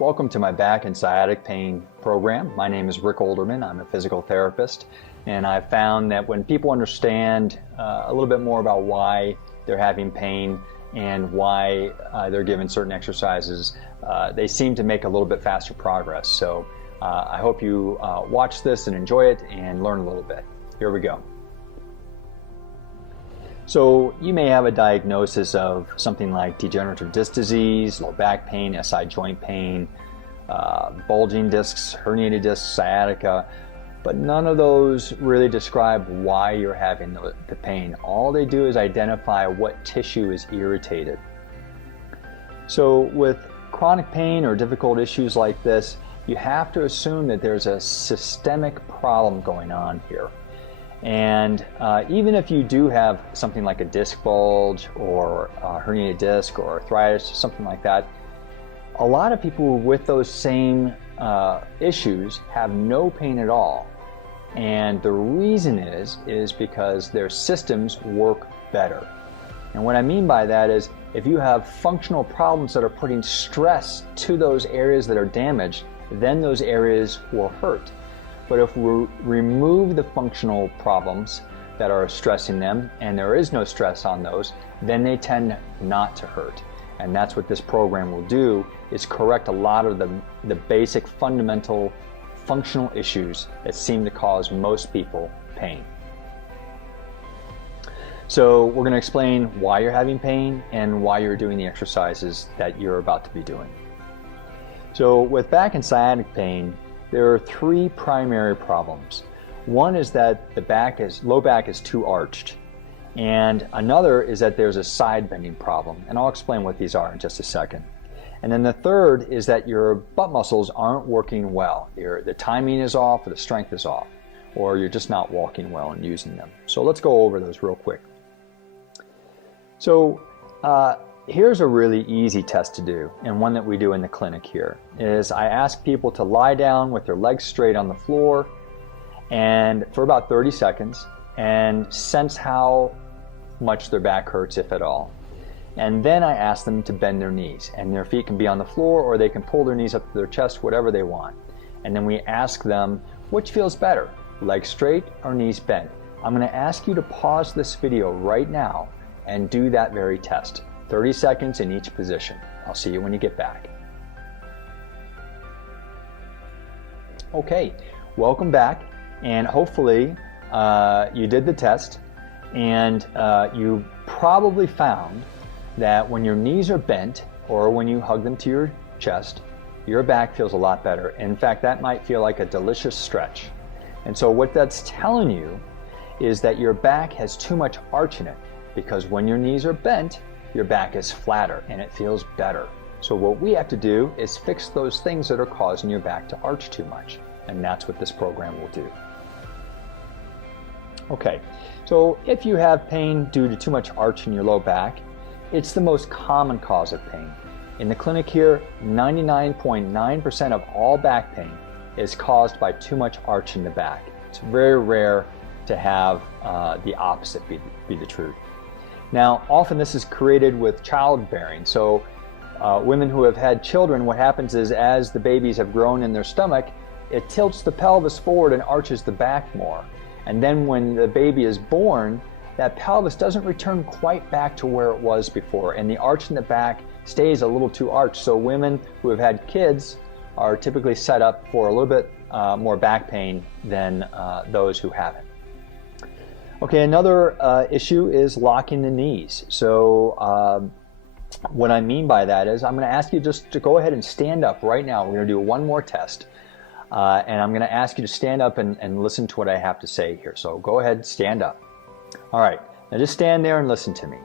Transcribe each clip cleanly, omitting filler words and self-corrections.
Welcome to my back and sciatic pain program. My name is Rick Olderman. I'm a physical therapist, and I've found that when people understand a little bit more about why they're having pain and why they're given certain exercises, they seem to make a little bit faster progress. So I hope you watch this and enjoy it and learn a little bit. Here we go. So you may have a diagnosis of something like degenerative disc disease, low back pain, SI joint pain, bulging discs, herniated discs, sciatica, but none of those really describe why you're having the pain. All they do is identify what tissue is irritated. So with chronic pain or difficult issues like this, you have to assume that there's a systemic problem going on here. And even if you do have something like a disc bulge or a herniated disc or arthritis, something like that, a lot of people with those same issues have no pain at all. And the reason is because their systems work better. And what I mean by that is if you have functional problems that are putting stress to those areas that are damaged, then those areas will hurt. But if we remove the functional problems that are stressing them and there is no stress on those, then they tend not to hurt. And that's what this program will do, is correct a lot of the basic fundamental functional issues that seem to cause most people pain. So we're going to explain why you're having pain and why you're doing the exercises that you're about to be doing. So with back and sciatic pain, there are three primary problems. One is that the low back is too arched, and another is that there's a side bending problem, and I'll explain what these are in just a second. And then the third is that your butt muscles aren't working well. The timing is off, or the strength is off, or you're just not walking well and using them. So let's go over those real quick. So here's a really easy test to do, and one that we do in the clinic here, is I ask people to lie down with their legs straight on the floor and for about 30 seconds and sense how much their back hurts, if at all. And then I ask them to bend their knees, and their feet can be on the floor or they can pull their knees up to their chest, whatever they want. And then we ask them, which feels better, legs straight or knees bent? I'm going to ask you to pause this video right now and do that very test. 30 seconds in each position. I'll see you when you get back. Okay, welcome back, and hopefully you did the test, and you probably found that when your knees are bent or when you hug them to your chest, your back feels a lot better. In fact, that might feel like a delicious stretch. And so what that's telling you is that your back has too much arch in it, because when your knees are bent, your back is flatter and it feels better. So what we have to do is fix those things that are causing your back to arch too much. And that's what this program will do. Okay, so if you have pain due to too much arch in your low back, it's the most common cause of pain. In the clinic here, 99.9% of all back pain is caused by too much arch in the back. It's very rare to have the opposite be the truth. Now, often this is created with childbearing. So women who have had children, what happens is as the babies have grown in their stomach, it tilts the pelvis forward and arches the back more. And then when the baby is born, that pelvis doesn't return quite back to where it was before, and the arch in the back stays a little too arched. So women who have had kids are typically set up for a little bit more back pain than those who haven't. Okay, another issue is locking the knees. So what I mean by that is I'm going to ask you just to go ahead and stand up right now. We're going to do one more test. And I'm going to ask you to stand up and listen to what I have to say here. So go ahead, stand up. All right, now just stand there and listen to me.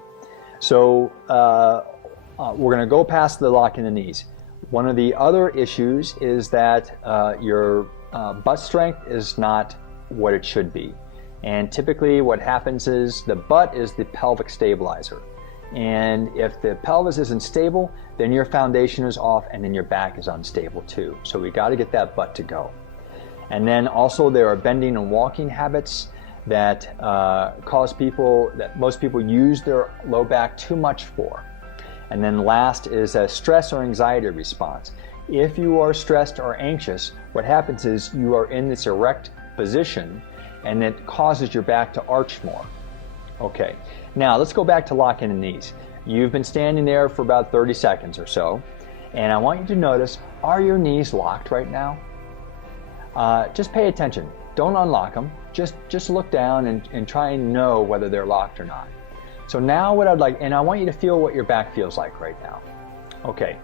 So we're going to go past the locking the knees. One of the other issues is that your butt strength is not what it should be. And typically what happens is the butt is the pelvic stabilizer. And if the pelvis isn't stable, then your foundation is off and then your back is unstable too. So we got to get that butt to go. And then also there are bending and walking habits that most people use their low back too much for. And then last is a stress or anxiety response. If you are stressed or anxious, what happens is you are in this erect position and it causes your back to arch more. Okay, now let's go back to locking the knees. You've been standing there for about 30 seconds or so, and I want you to notice, are your knees locked right now? Just pay attention. Don't unlock them. Just look down and try and know whether they're locked or not. So now what I'd like, and I want you to feel what your back feels like right now. Okay,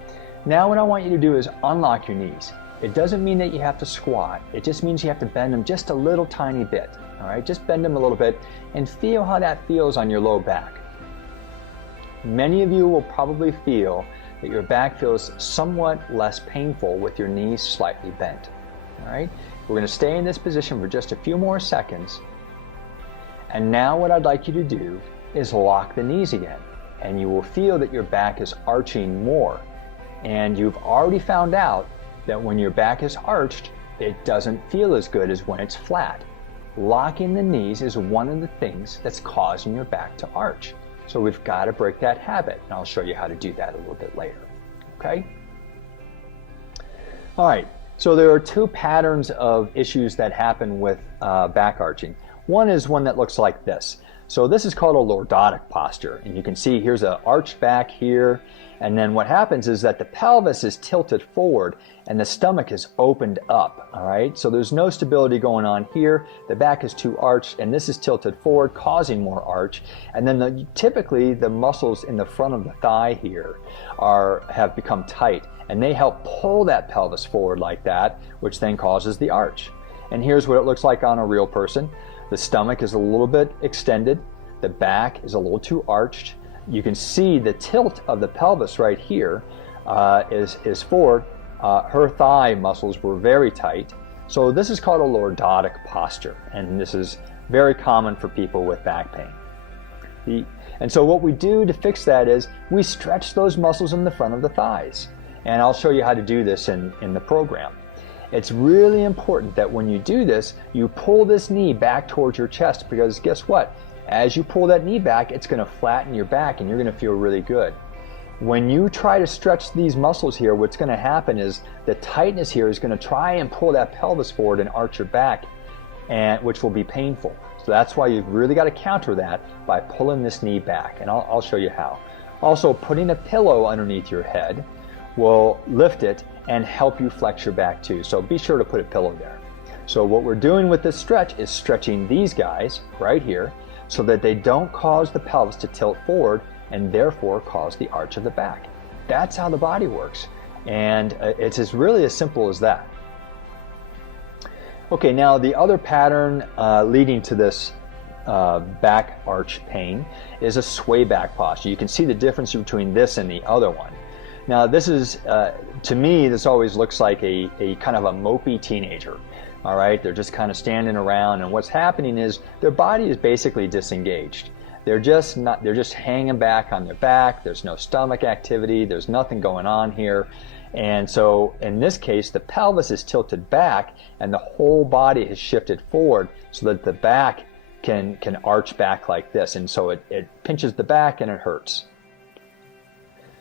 now what I want you to do is unlock your knees. It doesn't mean that you have to squat. It just means you have to bend them just a little tiny bit. All right, just bend them a little bit and feel how that feels on your low back. Many of you will probably feel that your back feels somewhat less painful with your knees slightly bent. All right, we're going to stay in this position for just a few more seconds. And now what I'd like you to do is lock the knees again. And you will feel that your back is arching more. And you've already found out that when your back is arched, it doesn't feel as good as when it's flat. Locking the knees is one of the things that's causing your back to arch. So we've got to break that habit, and I'll show you how to do that a little bit later. Okay? All right, so there are two patterns of issues that happen with back arching. One is one that looks like this. So this is called a lordotic posture, and you can see here's an arched back here, and then what happens is that the pelvis is tilted forward and the stomach is opened up, all right? So there's no stability going on here. The back is too arched, and this is tilted forward, causing more arch. And then typically the muscles in the front of the thigh here have become tight, and they help pull that pelvis forward like that, which then causes the arch. And here's what it looks like on a real person. The stomach is a little bit extended. The back is a little too arched. You can see the tilt of the pelvis right here is forward. Her thigh muscles were very tight. So this is called a lordotic posture, and this is very common for people with back pain. And so what we do to fix that is we stretch those muscles in the front of the thighs. And I'll show you how to do this in the program. It's really important that when you do this, you pull this knee back towards your chest, because guess what? As you pull that knee back, it's going to flatten your back and you're going to feel really good. When you try to stretch these muscles here, what's going to happen is the tightness here is going to try and pull that pelvis forward and arch your back, which will be painful. So that's why you've really got to counter that by pulling this knee back, and I'll show you how. Also, putting a pillow underneath your head will lift it and help you flex your back too. So be sure to put a pillow there. So what we're doing with this stretch is stretching these guys right here so that they don't cause the pelvis to tilt forward and therefore cause the arch of the back. That's how the body works. And it's really as simple as that. Okay, now the other pattern leading to this back arch pain is a sway back posture. You can see the difference between this and the other one. Now this is, to me, this always looks like a kind of a mopey teenager. All right, they're just kind of standing around, and what's happening is their body is basically disengaged. They're just hanging back on their back. There's no stomach activity. There's nothing going on here. And so in this case, the pelvis is tilted back and the whole body is shifted forward so that the back can arch back like this. And so it pinches the back and it hurts.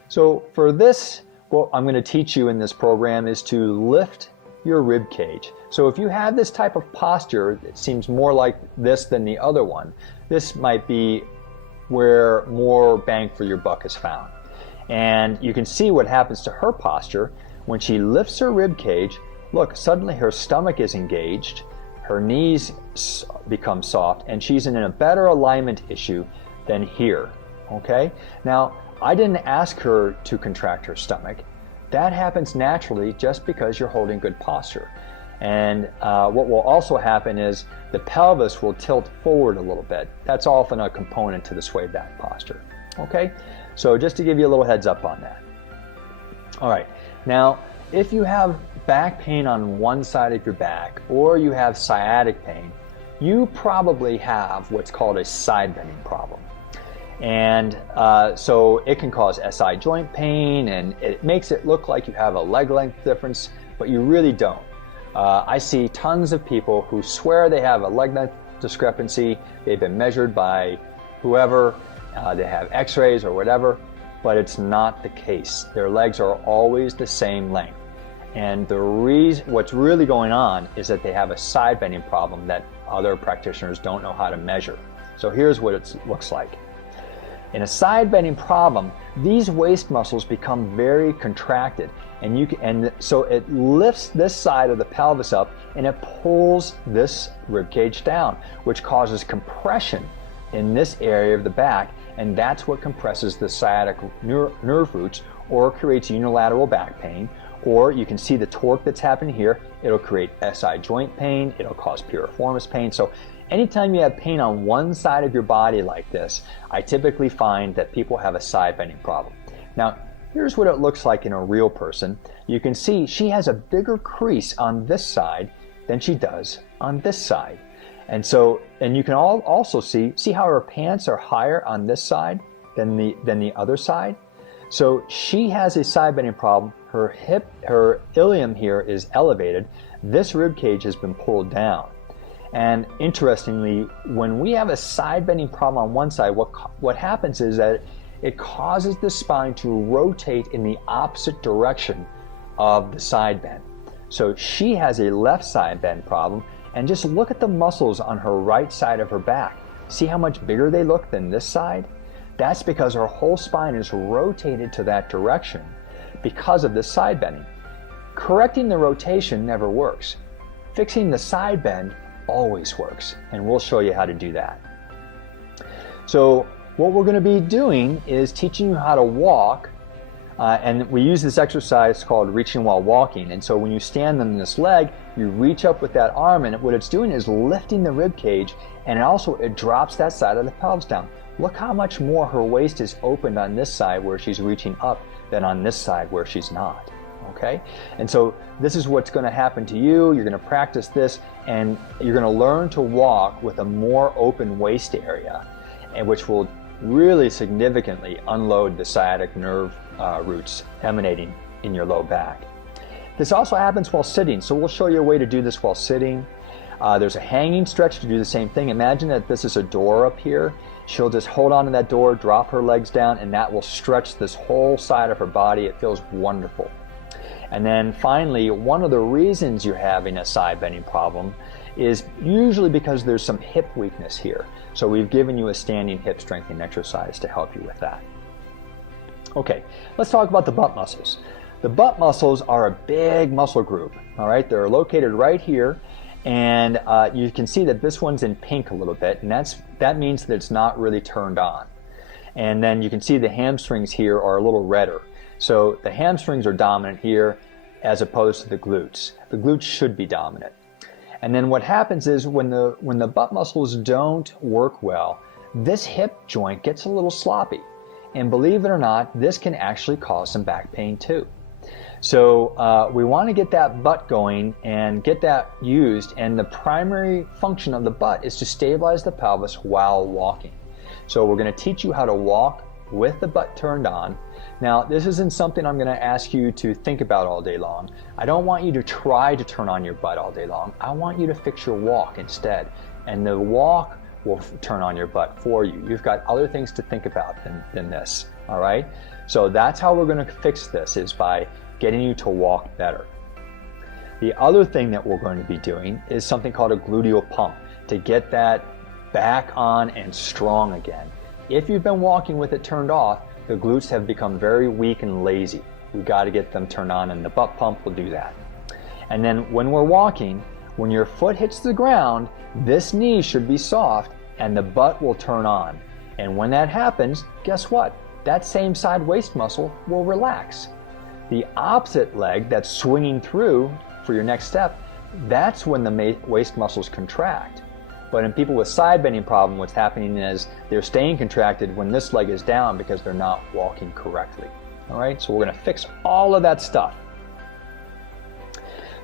So for this, what I'm going to teach you in this program is to lift your rib cage. So if you have this type of posture that seems more like this than the other one, this might be where more bang for your buck is found. And you can see what happens to her posture when she lifts her rib cage. Look, suddenly her stomach is engaged, her knees become soft, and she's in a better alignment issue than here. Okay? Now, I didn't ask her to contract her stomach. That happens naturally just because you're holding good posture. And what will also happen is the pelvis will tilt forward a little bit. That's often a component to the sway back posture. Okay? So just to give you a little heads up on that. All right. Now, if you have back pain on one side of your back or you have sciatic pain, you probably have what's called a side bending problem. And so it can cause SI joint pain, and it makes it look like you have a leg length difference, but you really don't. I see tons of people who swear they have a leg length discrepancy. They've been measured by whoever, they have x-rays or whatever, but it's not the case. Their legs are always the same length. And what's really going on is that they have a side bending problem that other practitioners don't know how to measure. So here's what it looks like. In a side bending problem, these waist muscles become very contracted, and so it lifts this side of the pelvis up and it pulls this rib cage down, which causes compression in this area of the back, and that's what compresses the sciatic nerve roots or creates unilateral back pain. Or you can see the torque that's happening here. It'll create SI joint pain, it'll cause piriformis pain. So anytime you have pain on one side of your body like this, I typically find that people have a side bending problem. Now, here's what it looks like in a real person. You can see she has a bigger crease on this side than she does on this side. And you can also see how her pants are higher on this side than the other side. So she has a side bending problem. Her ilium here is elevated. This rib cage has been pulled down. And interestingly, when we have a side bending problem on one side, what happens is that it causes the spine to rotate in the opposite direction of the side bend. So she has a left side bend problem, and just look at the muscles on her right side of her back. See how much bigger they look than this side? That's because her whole spine is rotated to that direction because of this side bending. Correcting the rotation never works. Fixing the side bend always works, and we'll show you how to do that. So what we're going to be doing is teaching you how to walk, and we use this exercise called reaching while walking. And so when you stand on this leg, you reach up with that arm, and what it's doing is lifting the rib cage, and it drops that side of the pelvis down. Look how much more her waist is opened on this side where she's reaching up than on this side where she's not. Okay? And so this is what's going to happen to you. You're going to practice this, and you're going to learn to walk with a more open waist area, and which will really significantly unload the sciatic nerve roots emanating in your low back. This also happens while sitting, so we'll show you a way to do this while sitting. There's a hanging stretch to do the same thing. Imagine that this is a door up here. She'll just hold on to that door, drop her legs down, and that will stretch this whole side of her body. It feels wonderful. And then finally, one of the reasons you're having a side bending problem is usually because there's some hip weakness here. So we've given you a standing hip strengthening exercise to help you with that. Okay, let's talk about the butt muscles. The butt muscles are a big muscle group, all right? They're located right here, and you can see that this one's in pink a little bit, and that means that it's not really turned on. And then you can see the hamstrings here are a little redder. So the hamstrings are dominant here as opposed to the glutes. The glutes should be dominant. And then what happens is when the butt muscles don't work well, this hip joint gets a little sloppy. And believe it or not, this can actually cause some back pain too. So we want to get that butt going and get that used, and the primary function of the butt is to stabilize the pelvis while walking. So we're going to teach you how to walk with the butt turned on. Now, this isn't something I'm going to ask you to think about all day long. I don't want you to try to turn on your butt all day long. I want you to fix your walk instead, and the walk will turn on your butt for you. You've got other things to think about than this, all right? So that's how we're going to fix this, is by getting you to walk better. The other thing that we're going to be doing is something called a gluteal pump to get that back on and strong again. If you've been walking with it turned off, the glutes have become very weak and lazy. We've got to get them turned on, and the butt pump will do that. And then when we're walking, when your foot hits the ground, this knee should be soft and the butt will turn on. And when that happens, guess what? That same side waist muscle will relax. The opposite leg that's swinging through for your next step, that's when the waist muscles contract. But in people with side bending problem, what's happening is they're staying contracted when this leg is down because they're not walking correctly. All right, so we're going to fix all of that stuff.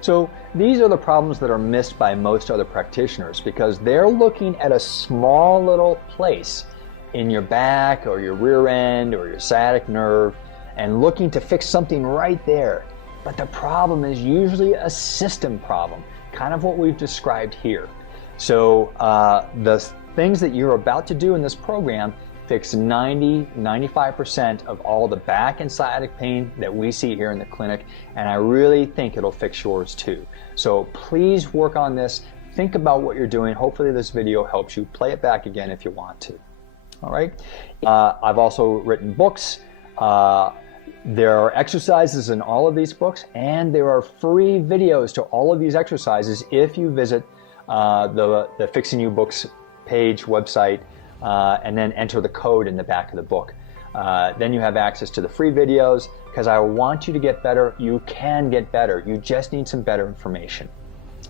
So these are the problems that are missed by most other practitioners because they're looking at a small little place in your back or your rear end or your sciatic nerve and looking to fix something right there. But the problem is usually a system problem, kind of what we've described here. So the things that you're about to do in this program fix 95% of all the back and sciatic pain that we see here in the clinic, and I really think it'll fix yours too. So please work on this. Think about what you're doing. Hopefully this video helps you. Play it back again if you want to. All right. I've also written books. There are exercises in all of these books, and there are free videos to all of these exercises if you visit the Fixing You Books page, website, and then enter the code in the back of the book. Then you have access to the free videos, because I want you to get better. You can get better. You just need some better information.